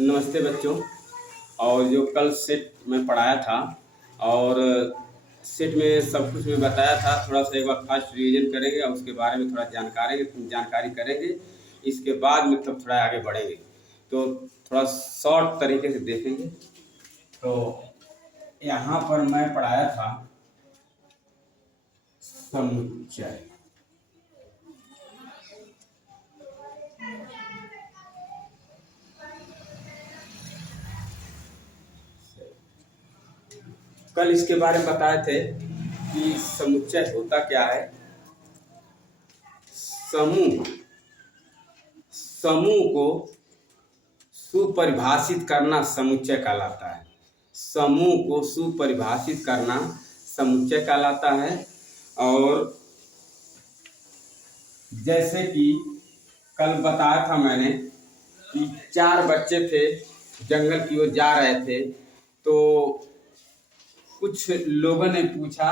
नमस्ते बच्चों। और जो कल सेट में पढ़ाया था और सेट में सब कुछ मैं बताया था, थोड़ा सा एक बार फास्ट रिवीजन करेंगे और उसके बारे में थोड़ा जानकारी करेंगे। इसके बाद मतलब थोड़ा आगे बढ़ेंगे, तो थोड़ा शॉर्ट तरीके से देखेंगे। तो यहाँ पर मैं पढ़ाया था समुच्चय। कल इसके बारे में बताए थे कि समुच्चय होता क्या है। समूह को सुपरिभाषित करना समुच्चय कहलाता है। समूह को सुपरिभाषित करना समुच्चय कहलाता है। और जैसे कि कल बताया था मैंने कि 4 बच्चे थे, जंगल की ओर जा रहे थे, तो कुछ लोगों ने पूछा,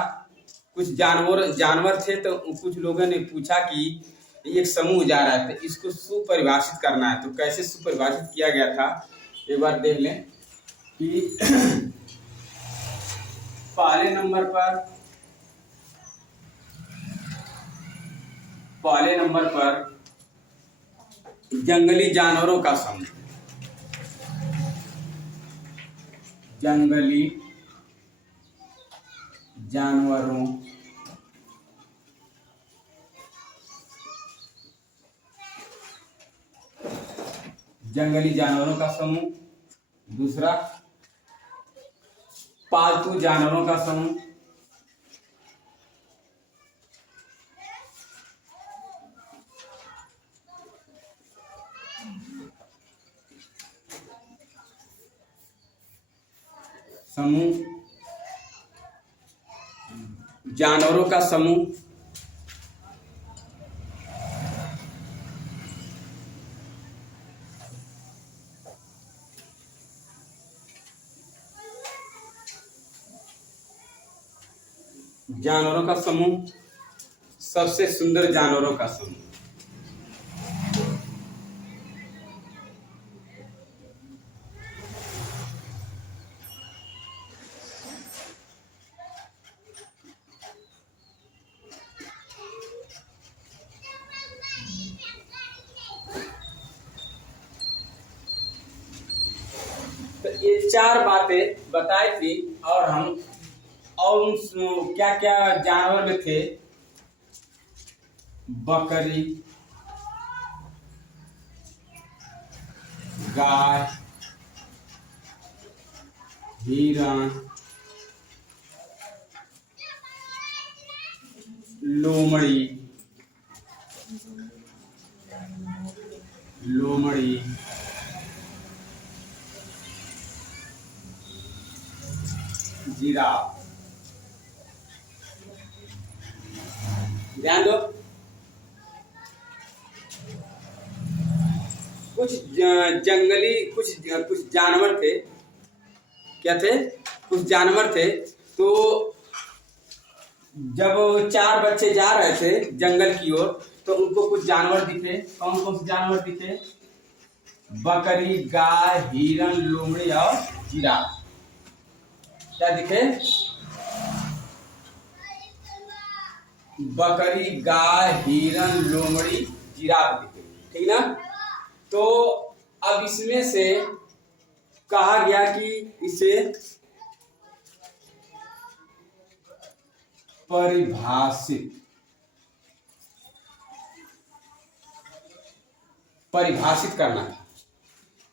कुछ जानवर थे, तो कुछ लोगों ने पूछा कि एक समूह जा रहा है, तो इसको सुपरिभाषित करना है। तो कैसे सुपरिभाषित किया गया था एक बार देख लें कि पहले नंबर पर जंगली जानवरों का समूह। जंगली जानवरों का समूह। दूसरा, पालतू जानवरों का समूह। जानवरों का समूह। जानवरों का समूह, सबसे सुंदर जानवरों का समूह। तो ये 4 बातें बताई थी। और हम क्या क्या जानवर में थे? बकरी, गाय, हिरण, लोमड़ी, जिराफ। ध्यान दो, कुछ जंगली कुछ जानवर थे। क्या थे? कुछ जानवर थे। तो जब 4 बच्चे जा रहे थे जंगल की ओर, तो उनको कुछ जानवर दिखे। कौन कौन से जानवर दिखे? बकरी, गाय, हिरण, लोमड़ी और जिराफ। क्या दिखे? बकरी, गाय, हिरण, लोमड़ी, जिराफ दिखे। ठीक ना? तो अब इसमें से कहा गया कि इसे परिभाषित करना है।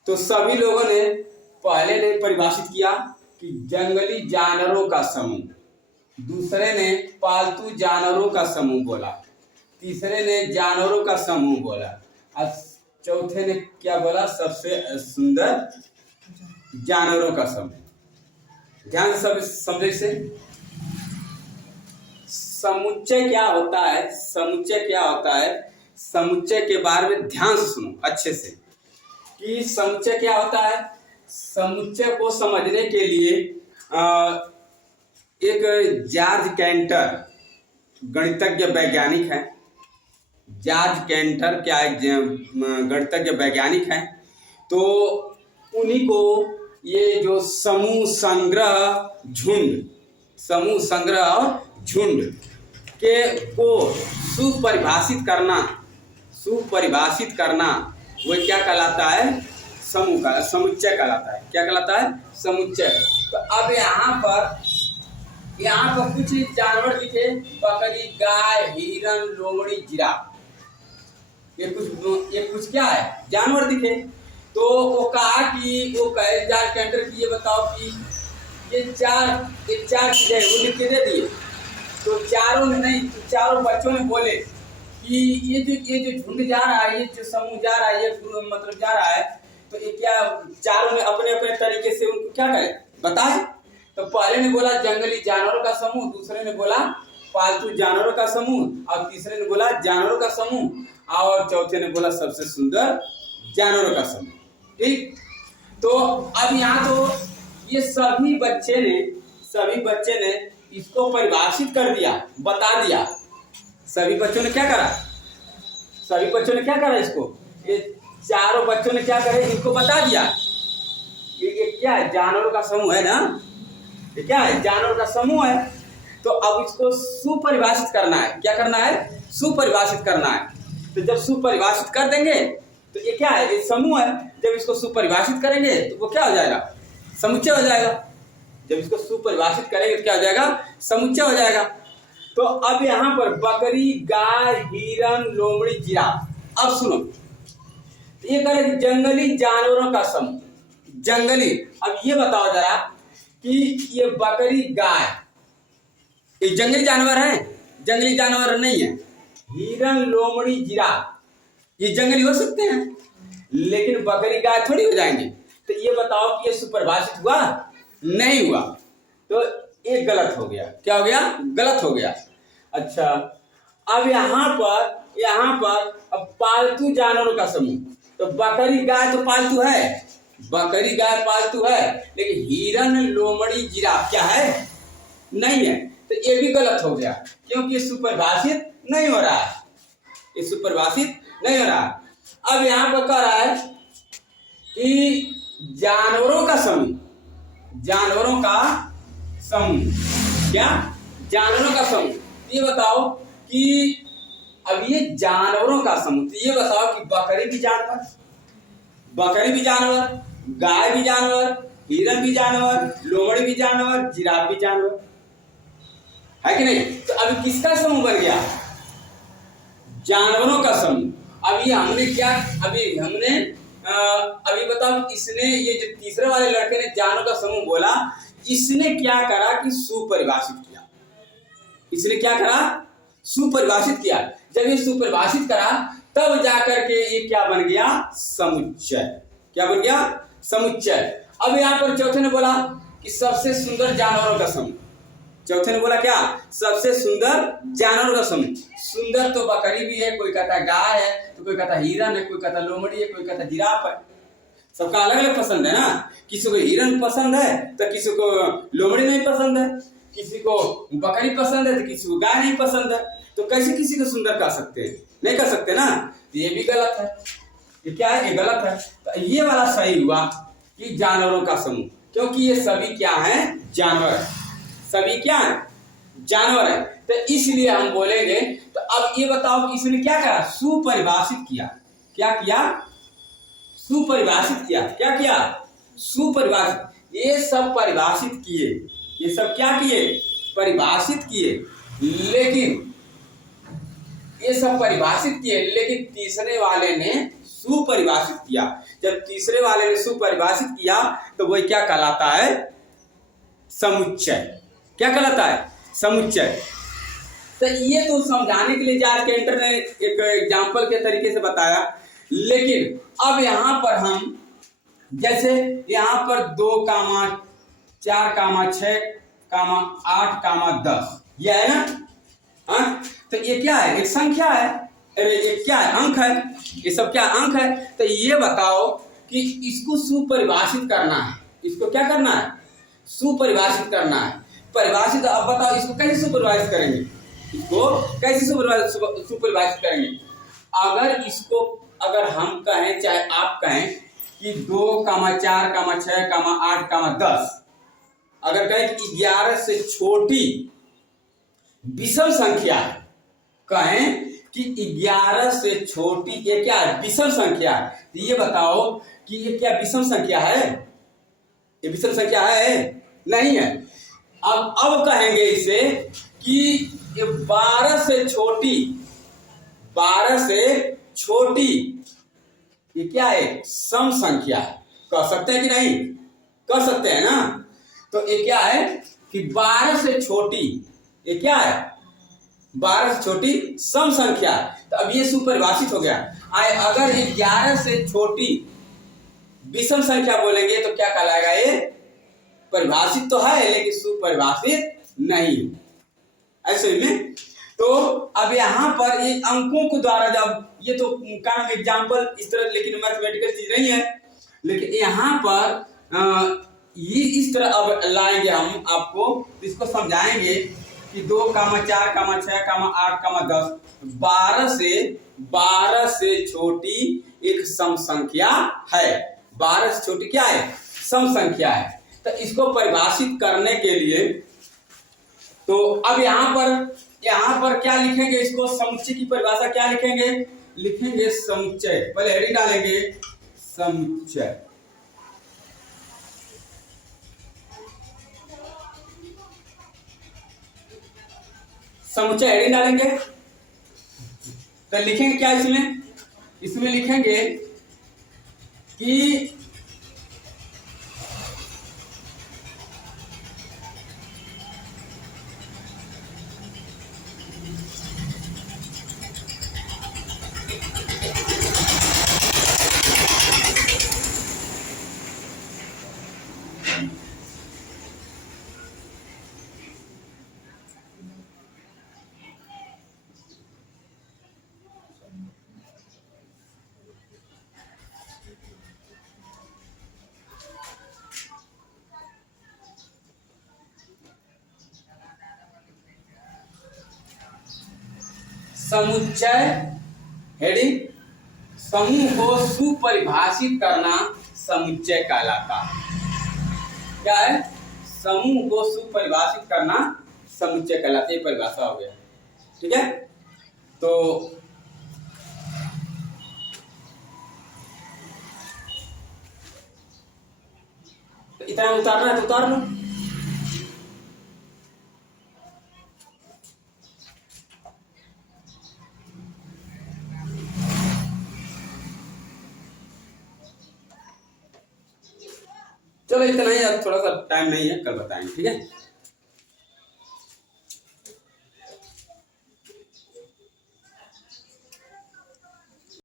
तो सभी लोगों ने पहले ने परिभाषित किया कि जंगली जानवरों का समूह, दूसरे ने पालतू जानवरों का समूह बोला, तीसरे ने जानवरों का समूह बोला, और चौथे ने क्या बोला? सबसे सुंदर जानवरों का समूह। ध्यान सब समझे से। समुच्चय क्या होता है? समुच्चय के बारे में ध्यान से सुनो अच्छे से कि समुच्चय क्या होता है। समुच्चय को समझने के लिए एक जॉर्ज कैंटर गणितज्ञ वैज्ञानिक है। जॉर्ज कैंटर क्या एक गणितज्ञ वैज्ञानिक है। तो उन्हीं को ये जो समूह संग्रह झुंड, समूह संग्रह और झुंड के को सुपरिभाषित करना वो क्या कहलाता है? समूह का समुच्चय कहलाता है। क्या कहलाता है? समुच्चय। तो अब यहाँ पर कुछ जानवर दिखे, बकरी, गाय, हिरन, लोमड़ी, जिराफ। ये कुछ क्या है? जानवर दिखे। तो वो कहा कि वो कहे जांच के अंदर कि ये बताओ कि ये चार चीजें वो लिख के दे दिए। तो चारों बच्चों ने बोले कि ये जो झुंड जा रहा है, ये जो समूह जा रहा है, ये मतलब जा रहा है, तो ये क्या चारों ने अपने अपने तरीके से उनको क्या करे बताए। तो पहले ने बोला जंगली जानवरों का समूह, दूसरे ने बोला पालतू जानवरों का समूह, और तीसरे ने बोला जानवरों का समूह, और चौथे ने बोला सबसे सुंदर जानवरों का समूह। ठीक। तो अब यहाँ तो ये सभी बच्चे ने इसको परिभाषित कर दिया, बता दिया। सभी बच्चों ने क्या करा? इसको ये चारों बच्चों ने क्या करे? इनको बता दिया ये क्या है? जानवरों का समूह है ना, ये क्या है? जानवरों का समूह है। तो अब इसको सुपरिभाषित करना है। क्या करना है? सुपरिभाषित करना है। तो जब सुपरिभाषित कर देंगे तो ये क्या है? ये समूह है। जब इसको सुपरिभाषित करेंगे तो वो क्या हो जाएगा? समुच्चय हो जाएगा। जब इसको सुपरिभाषित करेंगे तो क्या हो जाएगा? समुच्चय हो जाएगा। तो अब यहाँ पर बकरी, गाय, हिरन, लोमड़ी, जिराफ। अब सुनो, ये कह रहे जंगली जानवरों का समूह। जंगली, अब ये बताओ जरा कि ये बकरी, गाय, ये जंगली जानवर है? जंगली जानवर नहीं है। हिरन, लोमड़ी, जिराफ ये जंगली हो सकते हैं, लेकिन बकरी, गाय थोड़ी हो जाएंगे। तो ये बताओ कि ये सुपरिभाषित हुआ? नहीं हुआ। तो ये गलत हो गया। क्या हो गया? गलत हो गया। अच्छा, अब यहाँ पर अब पालतू जानवरों का समूह। तो बकरी, गाय तो पालतू है, लेकिन हिरन, लोमड़ी, जिराफ क्या है? नहीं है। तो ये भी गलत हो गया, क्योंकि सुपरिभाषित नहीं हो रहा है। ये सुपरिभाषित नहीं हो रहा। अब यहाँ पर कह रहा है कि जानवरों का समूह। क्या? जानवरों का समूह। ये बताओ कि अब ये जानवरों का समूह, तो ये बताओ कि बकरी भी जानवर, गाय भी जानवर, हिरन भी जानवर, लोमड़ी भी जानवर, जिराफ भी जानवर है कि नहीं? तो अभी किसका समूह बन गया? जानवरों का समूह। अभी बताओ, इसने ये जो तीसरे वाले लड़के ने जानवरों का समूह बोला, इसने क्या करा कि सुपरिभाषित किया। इसने क्या करा? सुपरिभाषित किया। जब ये सुपरिभाषित करा तब जाकर के ये क्या बन गया? समुच्चय। क्या बन गया? समुच्चय। अब यहाँ पर चौथे ने बोला कि सबसे सुंदर जानवरों का समूह। चौथे ने बोला क्या? सबसे सुंदर जानवरों का समूह। सुंदर तो बकरी भी है, कोई कहता गाय है, तो कोई कहता हिरन है, कोई कहता लोमड़ी है, कोई कहता जिराफ है। सबका अलग अलग पसंद है ना। किसी को हिरन पसंद है तो किसी को लोमड़ी नहीं पसंद है, किसी को बकरी पसंद है तो किसी को गाय नहीं पसंद है। तो कैसे किसी को सुंदर कह सकते हैं? नहीं कर सकते ना। तो ये भी गलत है। ये क्या है? ये गलत है। तो ये वाला सही हुआ कि जानवरों का समूह, क्योंकि ये सभी क्या है? जानवर। सभी क्या है? जानवर है। तो इसलिए हम बोलेंगे। तो अब ये बताओ कि इसने क्या करा? सुपरिभाषित किया। क्या किया? सुपरिभाषित किया। क्या किया? सुपरिभाषित। ये सब परिभाषित किए, ये सब क्या किए? परिभाषित किए। लेकिन ये सब परिभाषित किए, लेकिन तीसरे वाले ने सुपरिभाषित किया। जब तीसरे वाले ने सुपरिभाषित किया तो वही क्या कहलाता है? समुच्चय। क्या कहलाता है? समुच्चय। तो ये तो समझाने के लिए जार्ज कैंटर ने एक एग्जाम्पल के तरीके से बताया। लेकिन अब यहाँ पर हम जैसे यहाँ पर 2, 4, 6, 8, 10 ये है ना। हाँ, तो ये क्या है? एक संख्या है। अरे ये क्या है? अंक है। ये सब क्या अंक है? तो ये बताओ कि इसको सुपरिभाषित करना है। इसको क्या करना है? सुपरिभाषित करना है। परिभाषित। अब बताओ इसको कैसे सुपरिभाषित करेंगे? इसको कैसे सुपरिभाषित करेंगे? अगर हम कहें चाहे आप कहें कि 2, 4, 6, 8, 10 अगर कहें कि 11 से छोटी विषम संख्या है, कहें कि 11 से छोटी ये क्या है, विषम संख्या है, तो ये बताओ कि ये क्या विषम संख्या है? ये विषम संख्या है? नहीं है। अब कहेंगे इसे कि ये 12 से छोटी, 12 से छोटी ये क्या है, सम संख्या है। कह सकते हैं कि नहीं? कह सकते हैं ना। तो ये क्या है कि 12 से छोटी ये क्या है, 12 से छोटी सम संख्या। तो अब ये सुपरिभाषित हो गया। अगर ये 11 से छोटी विषम संख्या बोलेंगे तो क्या कहलाएगा? ये परिभाषित तो है लेकिन सुपरिभाषित नहीं। ऐसे में तो अब यहाँ पर ये अंकों के द्वारा, जब ये तो काम एग्जाम्पल इस तरह, लेकिन मैथमेटिकल चीज नहीं है, लेकिन यहाँ पर ये इस तरह अब लाएंगे हम आपको, इसको समझाएंगे कि 2, 4, 6, 8, 10 12 से छोटी एक सम संख्या है। 12 से छोटी क्या है? सम संख्या है। तो इसको परिभाषित करने के लिए तो अब यहाँ पर क्या लिखेंगे? इसको समुच्चय की परिभाषा क्या लिखेंगे? लिखेंगे समुच्चय। पहले हेडिंग डालेंगे समुच्चय। समुच्चय हेडिंग डालेंगे तो लिखेंगे क्या इसमें? इसमें लिखेंगे कि समुच्चय हेडिंग, समूह को सुपरिभाषित करना समुच्चय कहलाता है। क्या है? समूह को सुपरिभाषित करना समुच्चय कहलाता है। परिभाषा हो गया, ठीक है। तो इतना उतारना है तो उतार लो। चलो इतना ही, अब थोड़ा सा टाइम नहीं है, कल बताएंगे, ठीक है।